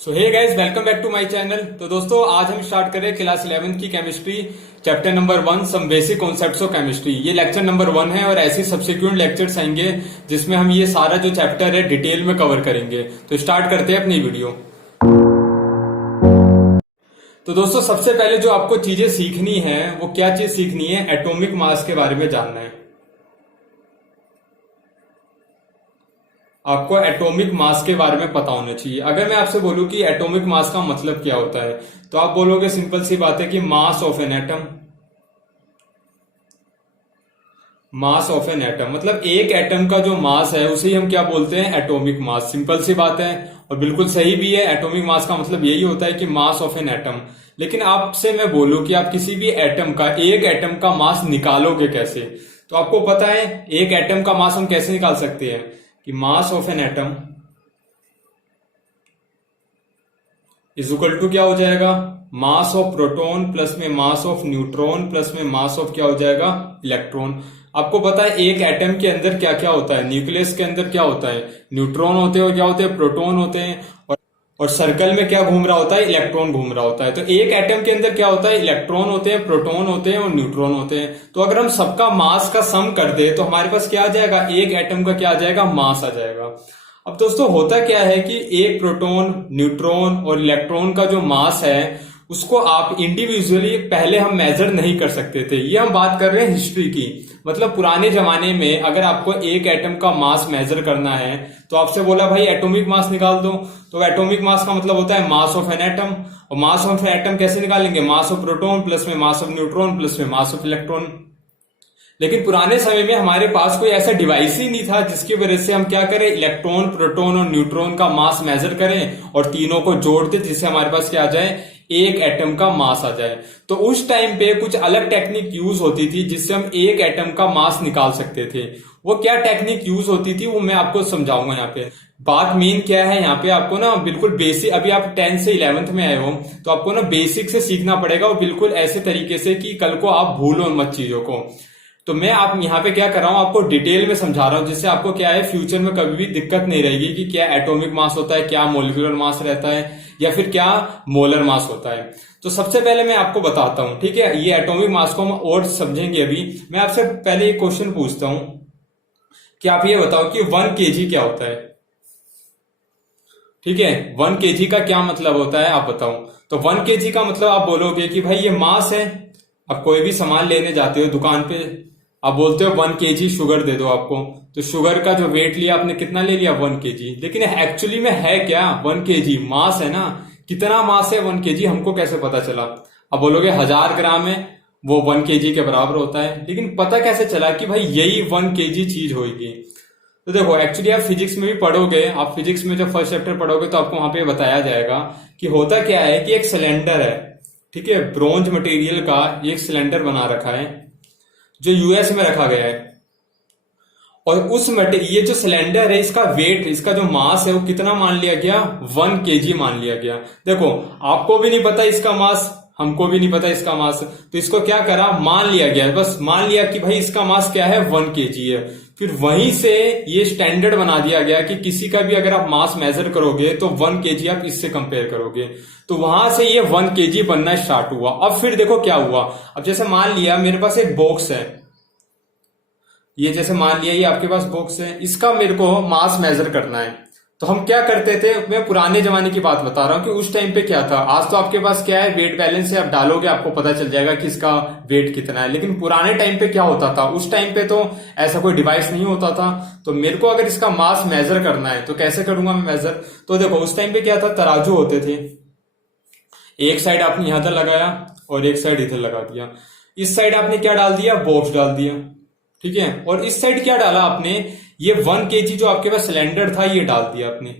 So hey guys, welcome back to my channel. तो दोस्तों, आज हम स्टार्ट करें क्लास 11th की chemistry chapter number 1 some basic concepts of chemistry. ये लेक्चर नंबर 1 है और ऐसे सब्सिक्वेंट लेक्चर्स आएंगे जिसमें हम ये सारा जो चैप्टर है डिटेल में कवर करेंगे। तो स्टार्ट करते हैं अपनी वीडियो। तो दोस्तों, सबसे पहले जो आपको चीजें सीखनी है वो क्या चीज सीखनी है? एटॉमिक मास के बारे में जानना है। आपको एटॉमिक मास के बारे में पता होना चाहिए। अगर मैं आपसे बोलूं कि एटॉमिक मास का मतलब क्या होता है, तो आप बोलोगे सिंपल सी बात है कि mass of an atom. Mass of an atom मतलब एक एटम का जो मास है उसे ही हम क्या बोलते हैं? Atomic mass. सिंपल सी बात है और बिल्कुल सही भी है। एटॉमिक मास का मतलब यही होता है कि मास ऑफ एन एटम। लेकिन आपसे मैं बोलूं कि आप किसी भी एटम का, एक एटम का मास निकालोगे कैसे? तो आपको पता है एक एटम का मास हम कैसे निकाल सकते हैं कि mass of an atom is equal to क्या हो जाएगा? मास ऑफ प्रोटॉन प्लस में मास ऑफ न्यूट्रॉन प्लस में मास ऑफ क्या हो जाएगा? इलेक्ट्रॉन। आपको पता है एक एटम के अंदर क्या क्या होता है? न्यूक्लियस के अंदर क्या होता है? न्यूट्रॉन होते हैं और क्या होते हैं? प्रोटॉन होते हैं। और सर्कल में क्या घूम रहा होता है? इलेक्ट्रॉन घूम रहा होता है। तो एक एटम के अंदर क्या होता है? इलेक्ट्रॉन होते हैं, प्रोटॉन होते हैं और न्यूट्रॉन होते हैं। तो अगर हम सबका मास का सम कर दे तो हमारे पास क्या आ जाएगा? एक एटम का क्या आ जाएगा? मास आ जाएगा। अब दोस्तों, होता क्या है कि एक प्रोटॉन, न्यूट्रॉन और इलेक्ट्रॉन का जो मास है उसको आप इंडिविजुअली पहले हम मेजर नहीं कर सकते थे। ये हम बात कर रहे हैं हिस्ट्री की। मतलब पुराने जमाने में अगर आपको एक एटम का मास मेजर करना है तो आपसे बोला भाई एटॉमिक मास निकाल दो। तो एटॉमिक मास का मतलब होता है मास ऑफ एन एटम। और मास ऑफ एन एटम कैसे निकालेंगे? मास ऑफ प्रोटॉन प्लस में मास ऑफ न्यूट्रॉन प्लस में मास ऑफ इलेक्ट्रॉन। लेकिन पुराने समय में हमारे पास कोई ऐसा डिवाइस ही नहीं था जिसकी वजह से हम क्या करें? इलेक्ट्रॉन, प्रोटॉन और न्यूट्रॉन का मास मेजर करें और तीनों को जोड़ दें जिससे हमारे पास क्या आ जाए? एक एटम का मास आ जाए। तो उस टाइम पे कुछ अलग टेक्निक यूज होती थी जिससे हम एक एटम का मास निकाल सकते थे। वो क्या टेक्निक यूज होती थी वो मैं आपको समझाऊंगा यहाँ पे। बात मेन क्या है यहाँ पे, आपको ना बिल्कुल बेसिक, अभी आप 10th से 11th में आए हो तो आपको ना बेसिक से सीखना पड़ेगा और बिल्कुल ऐसे तरीके से कि कल को आप भूलो मत चीजों को। तो मैं आप यहाँ पे क्या कर रहा हूँ, आपको डिटेल में समझा रहा हूँ जिससे आपको क्या है फ्यूचर में कभी भी दिक्कत नहीं रहेगी कि क्या एटॉमिक मास होता है, क्या मोलिकुलर मास रहता है या फिर क्या मोलर मास होता है। तो सबसे पहले मैं आपको बताता हूँ, ठीक है? ये एटॉमिक मास को हम और समझेंगे। अभी मैं आपसे पहले एक क्वेश्चन पूछता हूँ कि आप ये बताओ कि 1 kg क्या होता है? ठीक है, 1 kg का क्या मतलब होता है आप बताओ। तो 1 kg का मतलब आप बोलोगे कि भाई ये मास है। आप कोई भी सामान लेने जाते हो दुकान पे, आप बोलते हो 1 kg शुगर दे दो आपको। तो शुगर का जो वेट लिया आपने, कितना ले लिया? 1 kg। लेकिन एक्चुअली में है क्या? 1 kg मास है ना। कितना मास है 1 kg, हमको कैसे पता चला? आप बोलोगे 1000 ग्राम है, वो 1 kg के बराबर होता है। लेकिन पता कैसे चला कि भाई यही 1 kg चीज होगी? तो देखो, एक्चुअली आप फिजिक्स में भी पढ़ोगे, आप फिजिक्स में जब फर्स्ट चैप्टर पढ़ोगे तो आपको वहां पे बताया जाएगा कि होता क्या है कि एक सिलेंडर है, ठीक है, ब्रोंज मटेरियल का एक सिलेंडर बना रखा है जो यूएस में रखा गया है। और उस मटेरियल, ये जो सिलेंडर है इसका वेट, इसका जो मास है वो कितना मान लिया गया? 1 kg मान लिया गया। देखो, आपको भी नहीं पता इसका मास, हमको भी नहीं पता इसका मास, तो इसको क्या करा? मान लिया गया। बस मान लिया कि भाई इसका मास क्या है? 1 kg है। फिर वहीं से ये स्टैंडर्ड बना दिया गया कि किसी का भी अगर आप मास मेजर करोगे तो 1 kg आप इससे कंपेयर करोगे। तो वहां से ये 1 kg बनना स्टार्ट हुआ। अब फिर देखो क्या हुआ। अब जैसे मान लिया मेरे पास एक बॉक्स है, ये जैसे मान लिया ये आपके पास बॉक्स है, इसका मेरे को मास मेजर करना है। तो हम क्या करते थे, मैं पुराने जमाने की बात बता रहा हूं कि उस टाइम पे क्या था। आज तो आपके पास क्या है, वेट बैलेंस से आप डालोगे आपको पता चल जाएगा कि इसका वेट कितना है। लेकिन पुराने टाइम पे क्या होता था, उस टाइम पे तो ऐसा कोई डिवाइस नहीं होता था। तो मेरे को अगर इसका मास मेजर करना है तो कैसे करूंगा मैं मेजर? तो देखो, उस टाइम पे क्या था, तराजू होते थे। एक साइड आपने यहां तक लगाया और एक साइड इधर लगा दिया। इस साइड आपने क्या डाल दिया? बॉक्स डाल दिया, ठीक है। और इस साइड क्या डाला आपने? ये 1 kg जो आपके पास सिलेंडर था ये डाल दिया आपने,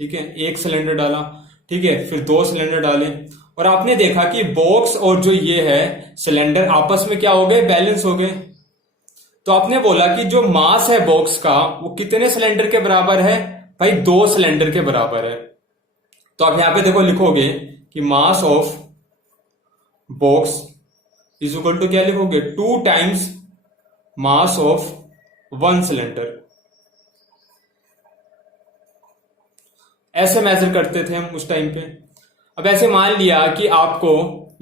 ठीक है। एक सिलेंडर डाला, ठीक है, फिर 2 सिलेंडर डाले और आपने देखा कि बॉक्स और जो ये है सिलेंडर आपस में क्या हो गए? बैलेंस हो गए। तो आपने बोला कि जो मास है बॉक्स का वो कितने सिलेंडर के बराबर है? भाई 2 सिलेंडर के बराबर है। तो आप यहां पे देखो लिखोगे कि mass of box is equal to क्या लिखोगे? 2 टाइम्स मास ऑफ 1 सिलेंडर। ऐसे मेजर करते थे हम उस टाइम पे। अब ऐसे मान लिया कि आपको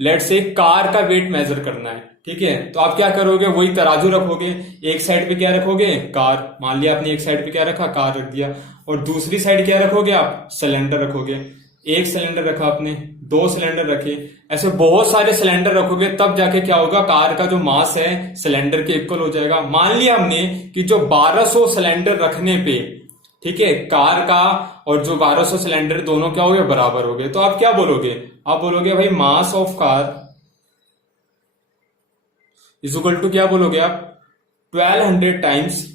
लेट से कार का वेट मेजर करना है, ठीक है, तो आप क्या करोगे, वही तराजू रखोगे, एक साइड पे क्या रखोगे, कार, मान लिया आपने एक साइड पे क्या रखा, कार रख दिया, और दूसरी साइड क्या रखोगे आप, सिलेंडर रखोगे। एक सिलेंडर रखा आपने, दो सिलेंडर रखे, ऐसे बहुत सारे सिलेंडर रखोगे, तब जाके क्या होगा, कार का जो मास है सिलेंडर के इक्वल हो जाएगा। मान लिया हमने कि जो 1200 सिलेंडर रखने पे, ठीक है, कार का और जो 1200 सिलेंडर दोनों क्या हो गए, बराबर हो गए, तो आप क्या बोलोगे, आप बोलोगे भाई mass of car is equal to, क्या बोलोगे आप, 1200 times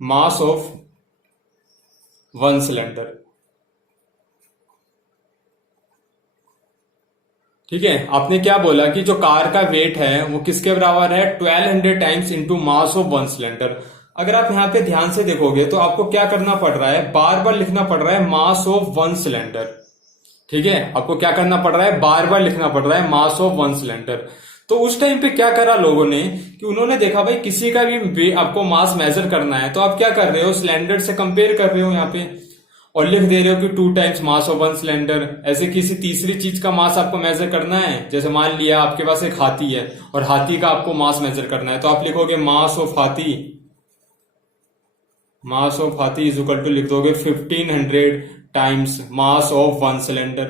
mass of one cylinder. ठीक है, आपने क्या बोला कि जो कार का वेट है वो किसके बराबर है, 1200 times into mass of one cylinder. अगर आप यहां पे ध्यान से देखोगे तो आपको क्या करना पड़ रहा है, बार बार लिखना पड़ रहा है मास ऑफ वन सिलेंडर। ठीक है, आपको क्या करना पड़ रहा है, बार बार लिखना पड़ रहा है मास ऑफ वन सिलेंडर। तो उस टाइम पे क्या करा लोगों ने कि उन्होंने देखा भाई किसी का भी आपको मास मेजर करना है, तो आप क्या कर रहे हो, सिलेंडर से कंपेयर कर रहे हो यहाँ पे, और लिख दे रहे हो कि 2 times mass of one cylinder. ऐसे किसी तीसरी चीज का मास आपको मेजर करना है, जैसे मान लिया आपके पास एक हाथी है और हाथी का आपको मास मेजर करना है, तो आप लिखोगे मास ऑफ हाथी, मास ऑफ हाथी इज इक्वल टू लिख दोगे 1500 times mass of one cylinder.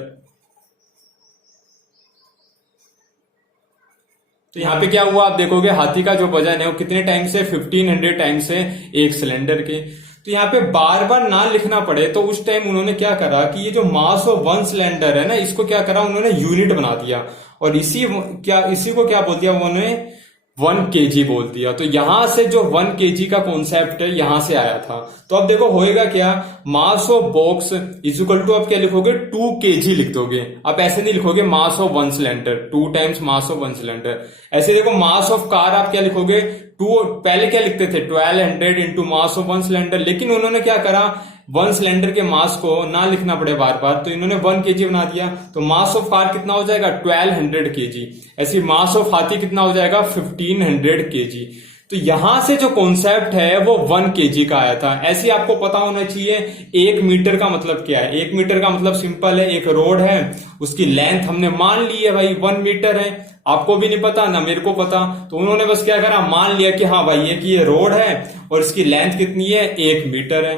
तो यहां पे क्या हुआ, आप देखोगे हाथी का जो वजन है वो कितने टाइम से, 1500 टाइम से एक सिलेंडर के। तो यहाँ पे बार बार ना लिखना पड़े, तो उस टाइम उन्होंने क्या करा कि ये जो मास ऑफ वन सिलेंडर है ना, इसको क्या करा उन्होंने, यूनिट बना दिया, और इसी को क्या बोल दिया उन्होंने, 1 kg बोल दिया। तो यहां से जो 1 kg का कॉन्सेप्ट है यहां से आया था। तो अब देखो होएगा क्या, mass of box is equal to, आप क्या लिखोगे, 2 kg लिख दोगे। आप ऐसे नहीं लिखोगे मास of one cylinder, 2 times mass of one cylinder. ऐसे देखो मास ऑफ कार आप क्या लिखोगे, 2, पहले क्या लिखते थे 1200 into mass of one cylinder, लेकिन उन्होंने क्या करा, वन सिलेंडर के मास को ना लिखना पड़े बार बार, तो इन्होंने 1 kg बना दिया। तो मास ऑफ कार कितना हो जाएगा, 1200 kg। ऐसी मास ऑफ हाथी कितना हो जाएगा, 1500 kg। तो यहां से जो कॉन्सेप्ट है वो 1 kg का आया था। ऐसे आपको पता होना चाहिए 1 मीटर का मतलब क्या है। 1 मीटर का मतलब सिंपल है, एक रोड है, उसकी लेंथ हमने मान ली है भाई 1 मीटर है, आपको भी नहीं पता ना मेरे को पता, तो उन्होंने बस क्या करा, मान लिया कि हाँ भाई ये रोड है और इसकी लेंथ कितनी है, 1 मीटर है।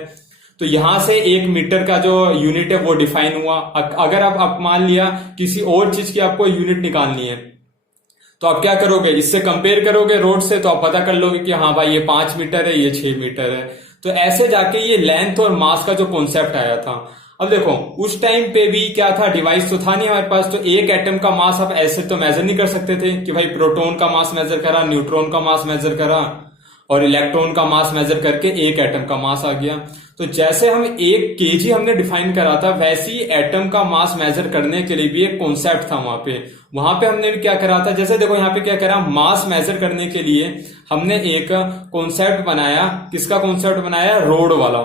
तो यहां से 1 मीटर का जो यूनिट है वो डिफाइन हुआ। अगर आप मान लिया किसी और चीज की आपको यूनिट निकालनी है, तो आप क्या करोगे, इससे कंपेयर करोगे रोड से, तो आप पता कर लोगे कि हाँ भाई ये 5 मीटर है, ये 6 मीटर है। तो ऐसे जाके ये लेंथ और मास का जो कॉन्सेप्ट आया था। अब देखो उस टाइम पे भी क्या था, डिवाइस तो था नहीं हमारे पास, तो एक एटम का मास आप ऐसे तो मेजर नहीं कर सकते थे कि भाई प्रोटॉन का मास मेजर करा, न्यूट्रॉन का मास मेजर करा और इलेक्ट्रॉन का मास मेजर करके एक एटम का मास आ गया। तो जैसे हम 1 kg हमने डिफाइन करा था, वैसे ही एटम का मास मेजर करने के लिए भी एक कॉन्सेप्ट था वहां पे हमने भी क्या करा था, जैसे देखो यहाँ पे क्या करा, मास मेजर करने के लिए हमने एक कॉन्सेप्ट बनाया। किसका कॉन्सेप्ट बनाया, रोड वाला,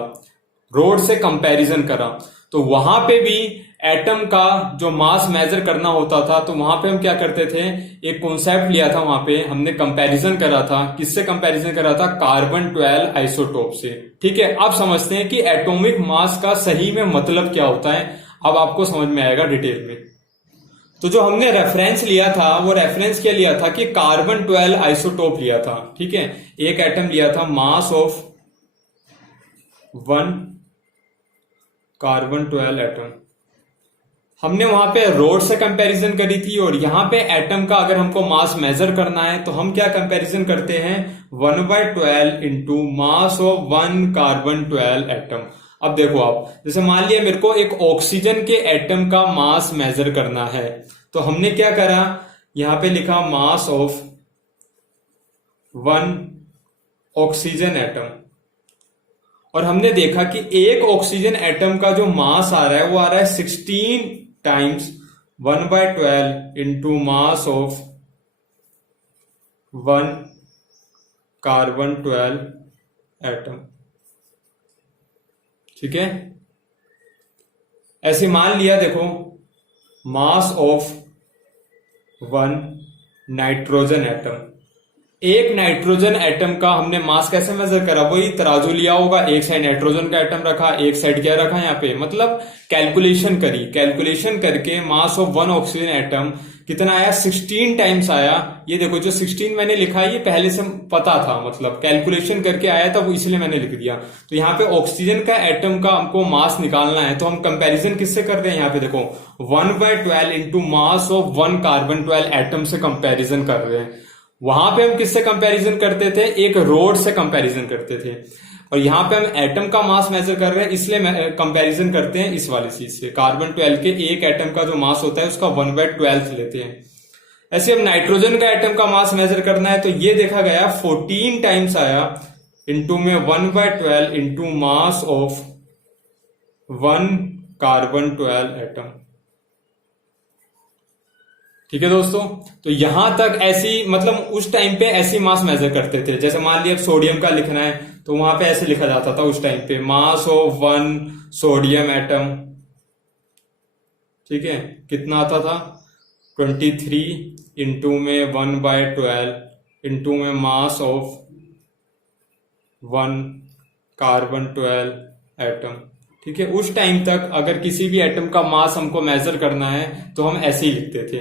रोड से कंपैरिजन करा। तो वहां पे भी एटम का जो मास मेजर करना होता था, तो वहां पे हम क्या करते थे, एक कॉन्सेप्ट लिया था, वहां पे हमने कंपैरिजन करा था। किससे कंपैरिजन करा था, कार्बन 12 आइसोटोप से। ठीक है, अब समझते हैं कि एटॉमिक मास का सही में मतलब क्या होता है। अब आपको समझ में आएगा डिटेल में। तो जो हमने रेफरेंस लिया था, वो रेफरेंस क्या लिया था कि कार्बन 12 आइसोटोप लिया था। ठीक है, एक एटम लिया था, मास ऑफ 1 कार्बन 12 एटम। हमने वहां पे रोड से कंपैरिजन करी थी, और यहां पे एटम का अगर हमको मास मेजर करना है तो हम क्या कंपैरिजन करते हैं, 1/12 into mass of 1 carbon 12 atom. अब देखो आप, जैसे मान लिया मेरे को एक ऑक्सीजन के एटम का मास मेजर करना है, तो हमने क्या करा, यहां पे लिखा मास ऑफ 1 ऑक्सीजन एटम, और हमने देखा कि एक ऑक्सीजन एटम का जो मास आ रहा है वो आ रहा है 16 times 1/12 into mass of 1 carbon 12 atom. ठीक है, ऐसे मान लिया देखो मास ऑफ 1 नाइट्रोजन एटम। एक नाइट्रोजन एटम का हमने मास कैसे मेजर करा, वही तराजू लिया होगा, एक साइड नाइट्रोजन का एटम रखा, एक साइड क्या रखा यहाँ पे, मतलब कैलकुलेशन करी, कैलकुलेशन करके मास ऑफ वन ऑक्सीजन एटम कितना आया, 16 टाइम्स आया। ये देखो जो 16 मैंने लिखा है ये पहले से पता था, मतलब कैलकुलेशन करके आया था वो, इसलिए मैंने लिख दिया। तो यहाँ पे ऑक्सीजन का एटम का हमको मास निकालना है, तो हम कंपैरिजन किससे कर रहे हैं, यहाँ पे देखो 1/12 into mass of one carbon 12 atom से कंपेरिजन कर रहे हैं। वहां पे हम किससे कंपैरिजन करते थे, एक रोड से कंपैरिजन करते थे, और यहाँ पे हम एटम का मास मेजर कर रहे हैं, इसलिए कंपैरिजन करते हैं इस वाली चीज से। कार्बन 12 के एक एटम का जो मास होता है उसका 1/12 लेते हैं। ऐसे हम नाइट्रोजन का एटम का मास मेजर करना है, तो ये देखा गया 14 टाइम्स आया, इंटू में 1/12 into mass of one carbon 12 atom. ठीक है दोस्तों, तो यहां तक ऐसी, मतलब उस टाइम पे ऐसी मास मेजर करते थे। जैसे मान लिया सोडियम का लिखना है तो वहां पे ऐसे लिखा जाता था उस टाइम पे, मास ऑफ वन सोडियम एटम, ठीक है, कितना आता था 23 इंटू में 1/12 इंटू में मास ऑफ वन कार्बन 12 एटम। ठीक है, उस टाइम तक अगर किसी भी एटम का मास हमको मेजर करना है तो हम ऐसे ही लिखते थे।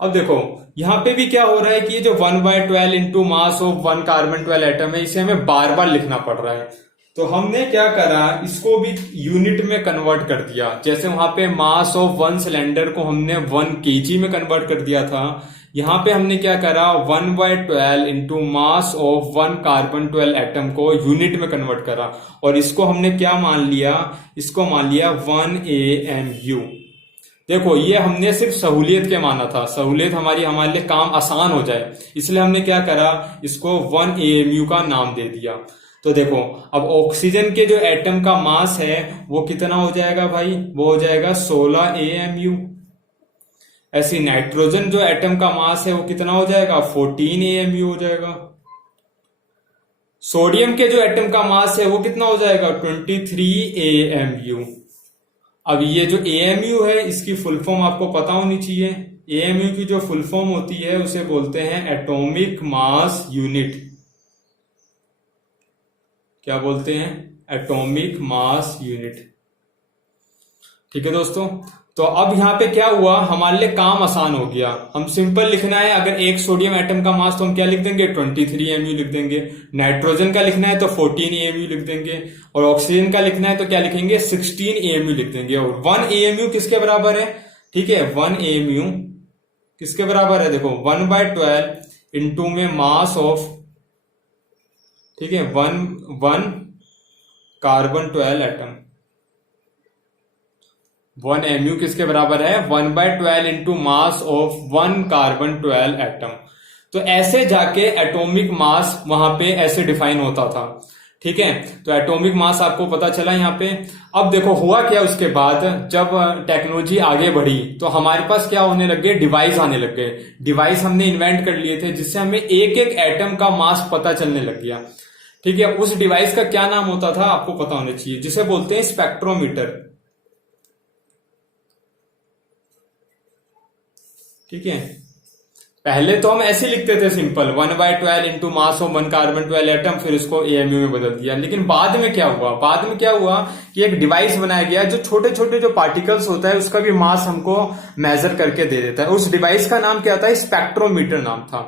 अब देखो यहां पे भी क्या हो रहा है कि ये जो 1/12 into mass of one carbon 12 atom है, इसे हमें बार बार लिखना पड़ रहा है। तो हमने क्या करा, इसको भी यूनिट में कन्वर्ट कर दिया। जैसे वहां पे मास ऑफ वन सिलेंडर को हमने 1 kg में कन्वर्ट कर दिया था, यहां पे हमने क्या करा 1/12 into mass of one carbon 12 atom को यूनिट में कन्वर्ट करा, और इसको हमने क्या मान लिया, इसको मान लिया 1 AMU। देखो ये हमने सिर्फ सहूलियत के माना था, सहूलियत हमारे लिए काम आसान हो जाए, इसलिए हमने क्या करा, इसको 1 AMU का नाम दे दिया। तो देखो अब ऑक्सीजन के जो एटम का मास है वो कितना हो जाएगा भाई, वो हो जाएगा 16 AMU। ऐसी नाइट्रोजन जो एटम का मास है वो कितना हो जाएगा, 14 AMU हो जाएगा। सोडियम के जो एटम का मास है वो कितना हो जाएगा, 23 AMU। अब ये जो AMU है इसकी फुल फॉर्म आपको पता होनी चाहिए। AMU की जो फुल फॉर्म होती है उसे बोलते हैं एटॉमिक मास यूनिट। क्या बोलते हैं, एटॉमिक मास यूनिट। ठीक है दोस्तों, तो अब यहां पे क्या हुआ, हमारे लिए काम आसान हो गया। हम सिंपल लिखना है, अगर एक सोडियम एटम का मास तो हम क्या लिख देंगे, 23 AMU लिख देंगे। नाइट्रोजन का लिखना है तो 14 AMU लिख देंगे, और ऑक्सीजन का लिखना है तो क्या लिखेंगे, 16 AMU लिख देंगे। और 1 AMU किसके बराबर है, ठीक है, 1 AMU किसके बराबर है, देखो 1/12 इंटू में मास ऑफ, ठीक है, वन कार्बन 12 एटम। 1 AMU किसके बराबर है, 1/12 into mass of one carbon 12 atom. तो ऐसे जाके एटॉमिक मास वहां पे ऐसे डिफाइन होता था। ठीक है, तो एटॉमिक मास आपको पता चला यहाँ पे। अब देखो हुआ क्या, उसके बाद जब टेक्नोलॉजी आगे बढ़ी तो हमारे पास क्या होने लग गए, डिवाइस आने लग गए। डिवाइस हमने इन्वेंट कर लिए थे जिससे हमें एक एक एटम का मास पता चलने लग गया। ठीक है, उस डिवाइस का क्या नाम होता था आपको पता होना चाहिए, जिसे बोलते हैं स्पेक्ट्रोमीटर। ठीक है, पहले तो हम ऐसे लिखते थे simple 1/12 into mass of one carbon 12 atom, फिर उसको AMU में बदल दिया। लेकिन बाद में क्या हुआ, कि एक डिवाइस बनाया गया जो छोटे छोटे जो पार्टिकल्स होता है उसका भी मास हमको मेजर करके दे देता है। उस डिवाइस का नाम क्या था, स्पेक्ट्रोमीटर नाम था।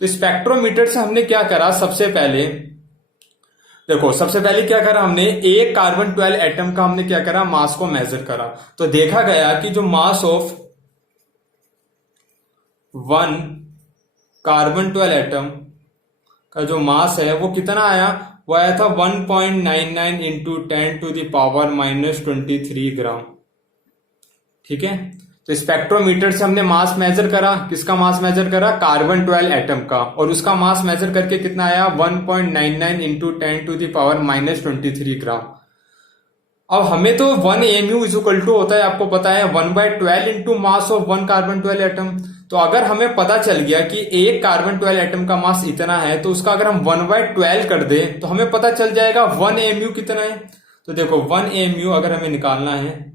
तो स्पेक्ट्रोमीटर से हमने क्या करा, सबसे पहले क्या करा हमने, एक कार्बन 12 एटम का हमने क्या करा, मास को मेजर करा। तो देखा गया कि जो मास ऑफ वन कार्बन 12 एटम का जो मास है वो कितना आया, वो आया था 1.99 इंटू 10⁻⁻23 ग्राम। ठीक है, तो स्पेक्ट्रोमीटर से हमने मास मेजर करा, किसका मास मेजर करा, कार्बन 12 एटम का, और उसका मास मेजर करके कितना आया, 1.99 इंटू 10⁻⁻23 ग्राम। अब हमें तो 1 AMU इज इक्वल टू होता है, आपको पता है 1/12 into mass of one carbon 12 atom. तो अगर हमें पता चल गया कि एक कार्बन 12 एटम का मास इतना है, तो उसका अगर हम 1/12 कर दे तो हमें पता चल जाएगा 1 AMU कितना है। तो देखो 1 AMU अगर हमें निकालना है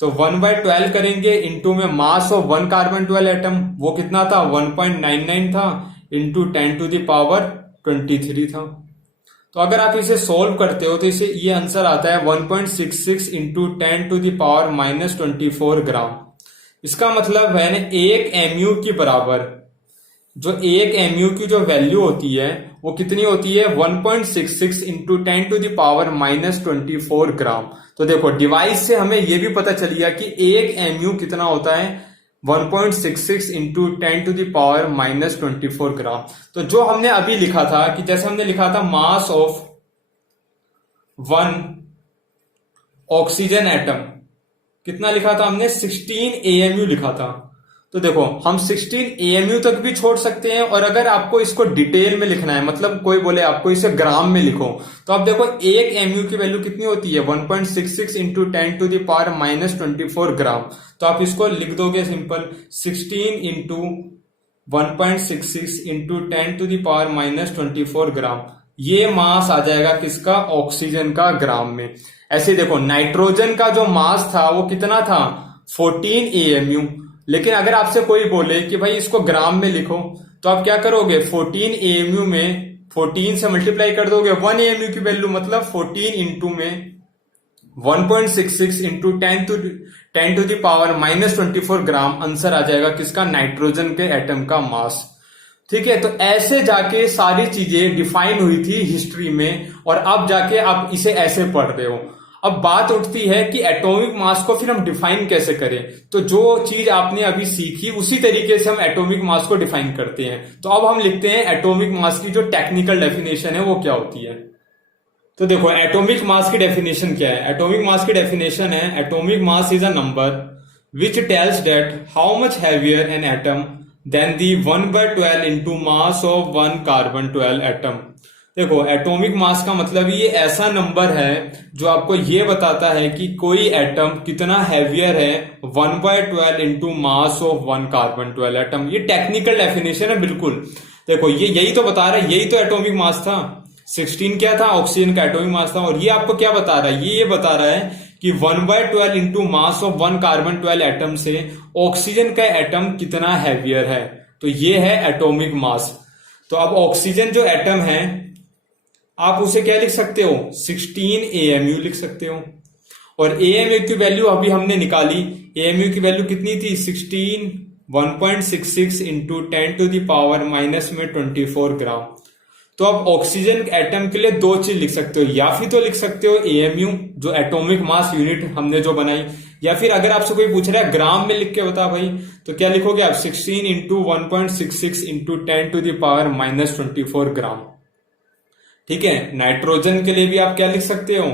तो 1/12 करेंगे, इंटू में मास ऑफ वन कार्बन 12 एटम, वो कितना था 1.99 था, इंटू 10⁻23 था। तो अगर आप इसे सोल्व करते हो तो इसे ये आंसर आता है 1.66 इंटू 10⁻24 ग्राम। इसका मतलब है ना 1 MU के बराबर, जो 1 MU की जो वैल्यू होती है वो कितनी होती है 1.66 इंटू 10⁻24 ग्राम। तो देखो डिवाइस से हमें ये भी पता चल गया कि 1 MU कितना होता है 1.66 इंटू 10⁻24 ग्राम। तो जो हमने अभी लिखा था कि जैसे हमने लिखा था मास ऑफ 1 ऑक्सीजन एटम, कितना लिखा था हमने 16 AMU लिखा था। तो देखो हम 16 AMU तक भी छोड़ सकते हैं, और अगर आपको इसको डिटेल में लिखना है, मतलब कोई बोले आपको इसे ग्राम में लिखो, तो आप देखो 1 MU की वैल्यू कितनी होती है 1.66 इंटू 10⁻24 ग्राम। तो आप इसको लिख दोगे सिंपल 16 इंटू 1.66 इंटू 10⁻24 ग्राम। ये मास आ जाएगा किसका, ऑक्सीजन का ग्राम में। ऐसे देखो नाइट्रोजन का जो मास था वो कितना था 14 AMU। लेकिन अगर आपसे कोई बोले कि भाई इसको ग्राम में लिखो, तो आप क्या करोगे 14 AMU में 14 से मल्टीप्लाई कर दोगे 1 AMU की वैल्यू, मतलब 14 इंटू में 1.66 इंटू 10⁻24 ग्राम आंसर आ जाएगा किसका, नाइट्रोजन के एटम का मास। ठीक है, तो ऐसे जाके सारी चीजें डिफाइन हुई थी हिस्ट्री में, और अब जाके आप इसे ऐसे पढ़ रहे हो। अब बात उठती है कि एटॉमिक मास को फिर हम डिफाइन कैसे करें। तो जो चीज आपने अभी सीखी उसी तरीके से हम एटॉमिक मास को डिफाइन करते हैं। तो अब हम लिखते हैं एटॉमिक मास की जो टेक्निकल डेफिनेशन है वो क्या होती है। तो देखो एटॉमिक मास की डेफिनेशन क्या है। एटॉमिक मास की डेफिनेशन है atomic mass is a number which tells that how much heavier an atom then the 1/12 into mass of 1 carbon 12 atom. देखो एटॉमिक मास का मतलब ये ऐसा नंबर है जो आपको ये बताता है कि कोई एटम कितना हैवियर है 1/12 into mass of 1 carbon 12 atom. ये टेक्निकल डेफिनेशन है बिल्कुल। देखो ये यही तो बता रहा है, यही तो एटॉमिक मास था। 16 क्या था, ऑक्सीजन का एटॉमिक मास था। और ये आपको क्या बता रहा है, ये बता रहा है कि 1/12 into mass of 1 carbon 12 atom से ऑक्सीजन का एटम कितना हैवियर है। तो ये है एटॉमिक मास। तो अब ऑक्सीजन जो एटम है आप उसे क्या लिख सकते हो 16 AMU लिख सकते हो। और AMU की वैल्यू अभी हमने निकाली, AMU की वैल्यू कितनी थी 16 1.66 इंटू 10⁻24 ग्राम। तो अब ऑक्सीजन एटम के लिए दो चीज लिख सकते हो, या फिर तो लिख सकते हो AMU जो एटॉमिक मास यूनिट हमने जो बनाई, या फिर अगर आपसे कोई पूछ रहा है ग्राम में लिख के बता भाई, तो क्या लिखोगे आप 16 इंटू 1.66 इंटू 10⁻24 ग्राम। ठीक है, नाइट्रोजन के लिए भी आप क्या लिख सकते हो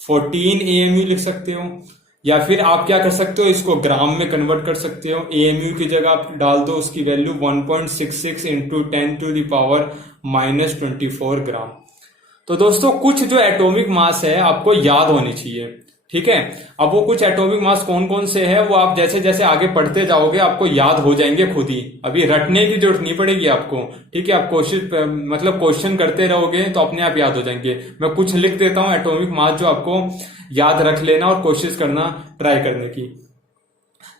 14 AMU लिख सकते हो, या फिर आप क्या कर सकते हो इसको ग्राम में कन्वर्ट कर सकते हो। AMU की जगह आप डाल दो उसकी वैल्यू 1.66 इंटू 10⁻24 ग्राम। तो दोस्तों कुछ जो एटॉमिक मास है आपको याद होनी चाहिए। ठीक है, अब वो कुछ एटॉमिक मास कौन कौन से है वो आप जैसे जैसे आगे पढ़ते जाओगे आपको याद हो जाएंगे खुद ही, अभी रटने की जरूरत नहीं पड़ेगी आपको। ठीक है, आप कोशिश मतलब क्वेश्चन करते रहोगे तो अपने आप याद हो जाएंगे। मैं कुछ लिख देता हूं एटॉमिक मास जो आपको याद रख लेना और कोशिश करना ट्राई करने की।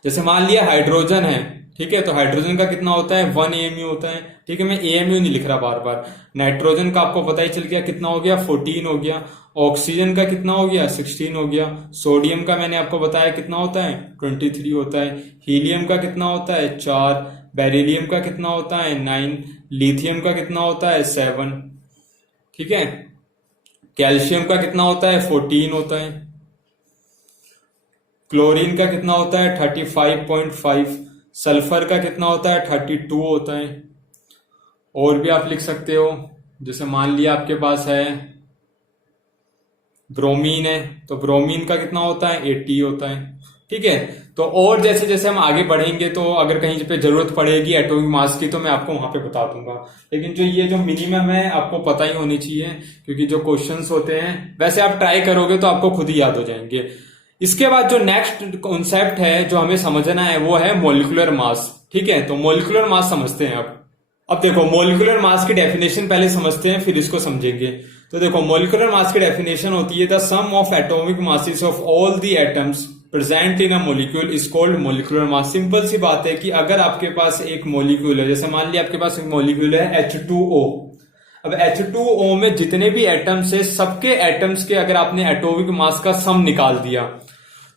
जैसे मान लिया हाइड्रोजन है, ठीक है, तो हाइड्रोजन का कितना होता है 1 AMU होता है। ठीक है, मैं AMU नहीं लिख रहा बार बार। नाइट्रोजन का आपको पता ही चल गया कितना हो गया 14 हो गया। ऑक्सीजन का कितना हो गया 16 हो गया। सोडियम का मैंने आपको बताया कितना होता है 23 होता है। हीलियम का कितना होता है 4। बेरिलियम का कितना होता है 9। लिथियम का कितना होता है 7। ठीक है, कैल्शियम का कितना होता है 14 होता है। क्लोरीन का कितना होता है 35.5। सल्फर का कितना होता है 32 होता है। और भी आप लिख सकते हो, जैसे मान लिया आपके पास है ब्रोमीन है, तो ब्रोमीन का कितना होता है 80 होता है। ठीक है, तो और जैसे जैसे हम आगे बढ़ेंगे तो अगर कहीं पे जरूरत पड़ेगी एटॉमिक मास की तो मैं आपको वहां पे बता दूंगा। लेकिन जो ये जो मिनिमम है आपको पता ही होनी चाहिए, क्योंकि जो क्वेश्चंस होते हैं वैसे आप ट्राई करोगे तो आपको खुद ही याद हो जाएंगे। इसके बाद जो नेक्स्ट कॉन्सेप्ट है जो हमें समझना है वो है मोलिकुलर मास। ठीक है, तो मोलिकुलर मास समझते हैं अब देखो मोलिकुलर मास की डेफिनेशन पहले समझते हैं फिर इसको समझेंगे। तो देखो मोलिकुलर मास की डेफिनेशन होती है the sum of atomic masses of all the atoms present in a molecule is called molecular mass. Simple सी बात है कि अगर आपके पास एक मॉलिक्यूल है, जैसे मान लिया आपके पास एक मॉलिक्यूल है H2O। अब H2O में जितने भी एटम्स है, सबके एटम्स के अगर आपने एटॉमिक मास का सम निकाल दिया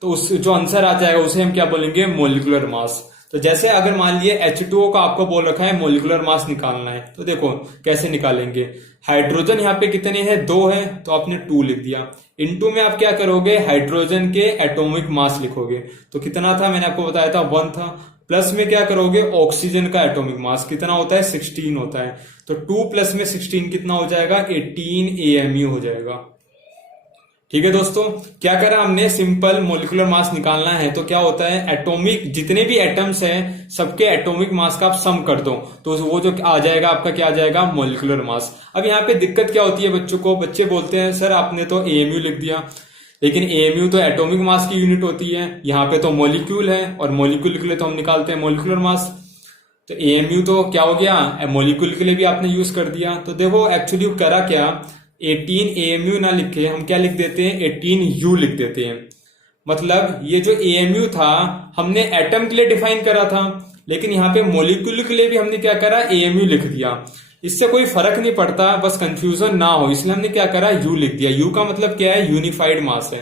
तो उस जो आंसर आ जाएगा उसे हम क्या बोलेंगे, मॉलिक्यूलर मास। तो जैसे अगर मान लिए H2O का आपको बोल रखा है मॉलिक्यूलर मास निकालना है, तो देखो कैसे निकालेंगे। हाइड्रोजन यहाँ पे कितने हैं, 2 है, तो आपने 2 लिख दिया। इनटू में आप क्या करोगे, हाइड्रोजन के एटॉमिक मास लिखोगे, तो कितना था, मैंने आपको बताया था 1 था। प्लस में क्या करोगे, ऑक्सीजन का एटॉमिक मास कितना होता है, 16 होता है। तो 2 प्लस में 16 कितना हो जाएगा, 18 AMU हो जाएगा। ठीक है दोस्तों, क्या करा हमने, सिंपल मॉलिक्यूलर मास निकालना है तो क्या होता है, एटॉमिक जितने भी एटम्स हैं सबके एटॉमिक मास का आप सम कर दो तो वो जो आ जाएगा आपका क्या आ जाएगा, मॉलिक्यूलर मास। अब यहाँ पे दिक्कत क्या होती है बच्चों को, बच्चे बोलते हैं सर आपने तो AMU लिख दिया, लेकिन AMU तो एटॉमिक मास की यूनिट होती है, यहाँ पे तो मॉलिक्यूल है और मॉलिक्यूल के लिए तो हम निकालते हैं मॉलिक्यूलर मास। तो AMU तो क्या हो गया, मॉलिक्यूल के लिए भी आपने यूज कर दिया। तो देखो एक्चुअली करा क्या, 18 AMU ना लिखे हम क्या लिख देते हैं, 18U लिख देते हैं। मतलब ये जो AMU था हमने एटम के लिए डिफाइन करा था, लेकिन यहाँ पे मॉलिक्यूल के लिए भी हमने क्या करा, AMU लिख दिया। इससे कोई फर्क नहीं पड़ता, बस कंफ्यूजन ना हो इसलिए हमने क्या करा, U लिख दिया। U का मतलब क्या है, यूनिफाइड मास है।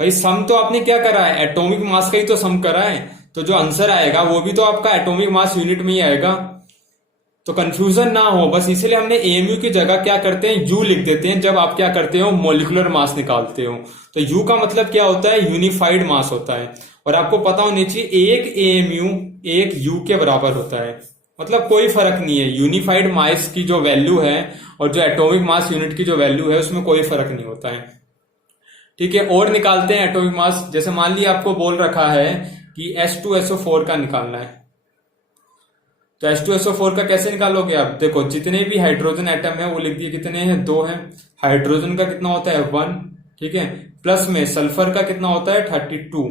भाई सम तो आपने क्या करा है, एटॉमिक मास का ही तो सम करा है, तो जो आंसर आएगा वो भी तो आपका एटॉमिक मास यूनिट में ही आएगा। तो कंफ्यूजन ना हो, बस इसलिए हमने AMU की जगह क्या करते हैं, U लिख देते हैं जब आप क्या करते हो, मॉलिक्यूलर मास निकालते हो। तो U का मतलब क्या होता है, यूनिफाइड मास होता है। और आपको पता होनी चाहिए एक AMU एक U के बराबर होता है, मतलब कोई फर्क नहीं है। यूनिफाइड मास की जो वैल्यू है और जो एटॉमिक मास यूनिट की जो वैल्यू है उसमें कोई फर्क नहीं होता है। ठीक है, और निकालते हैं एटॉमिक मास। जैसे मान लिया आपको बोल रखा है कि H2SO4 का निकालना है, तो H2SO4 का कैसे निकालोगे आप, देखो जितने भी हाइड्रोजन एटम है वो लिख दिए, कितने हैं, 2 हैं। हाइड्रोजन का कितना होता है, 1, ठीक है। प्लस में सल्फर का कितना होता है, 32।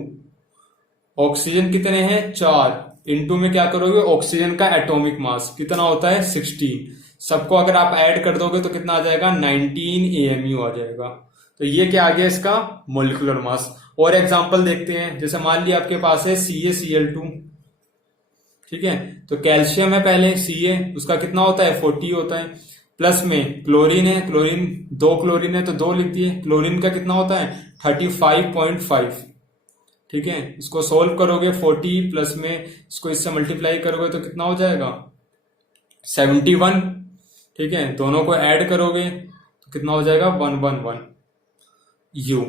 ऑक्सीजन कितने हैं, 4। इनटू में क्या करोगे, ऑक्सीजन का एटॉमिक मास कितना होता है, 16। सबको अगर आप ऐड कर दोगे तो कितना आ जाएगा, 19 AMU आ जाएगा। तो ये क्या आ गया इसका मॉलिक्यूलर मास। और एग्जांपल देखते हैं, जैसे मान लिया आपके पास है CaCl2, ठीक है। तो कैल्शियम है पहले Ca, उसका कितना होता है, 40 होता है। प्लस में क्लोरीन है, क्लोरीन 2 क्लोरीन है तो 2 लिख दिए। क्लोरीन का कितना होता है, 35.5, ठीक है। इसको सोल्व करोगे 40 प्लस में इसको इससे मल्टीप्लाई करोगे तो कितना हो जाएगा, 71, ठीक है। दोनों को ऐड करोगे तो कितना हो जाएगा, 111 U,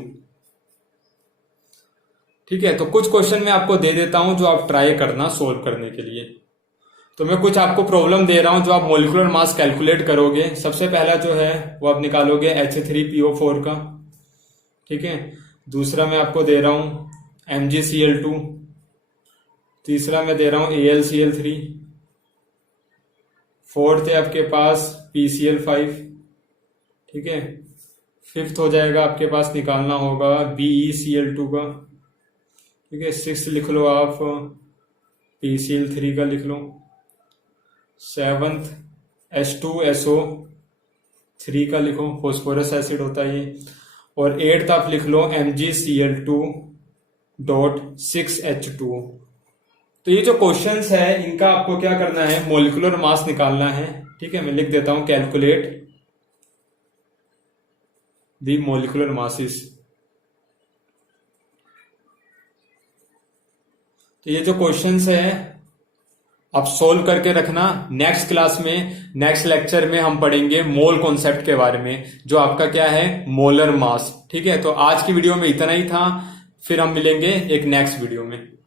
ठीक है। तो कुछ क्वेश्चन मैं आपको दे देता हूं जो आप ट्राई करना सोल्व करने के लिए। तो मैं कुछ आपको प्रॉब्लम दे रहा हूं जो आप मॉलिक्यूलर मास कैलकुलेट करोगे। सबसे पहला जो है वो आप निकालोगे H3PO4 का, ठीक है। दूसरा मैं आपको दे रहा हूं MgCl2, तीसरा मैं दे रहा हूं AlCl3, फोर्थ है आपके पास PCl5, ठीक है। फिफ्थ हो जाएगा आपके पास निकालना होगा BeCl2 का, ठीक है। सिक्स लिख लो आप PCl3 का लिख लो। सेवंथ H2SO3 का लिखो, फॉस्फोरस एसिड होता है ये। और एट्थ आप लिख लो MgCl2.6H2O। तो ये जो क्वेश्चंस है इनका आपको क्या करना है, मॉलिक्यूलर मास निकालना है, ठीक है। मैं लिख देता हूं कैलकुलेट द मॉलिक्यूलर मासेस। तो ये जो क्वेश्चंस है आप सोल्व करके रखना। नेक्स्ट क्लास में, नेक्स्ट लेक्चर में हम पढ़ेंगे मोल कॉन्सेप्ट के बारे में, जो आपका क्या है, मोलर मास, ठीक है। तो आज की वीडियो में इतना ही था, फिर हम मिलेंगे एक नेक्स्ट वीडियो में।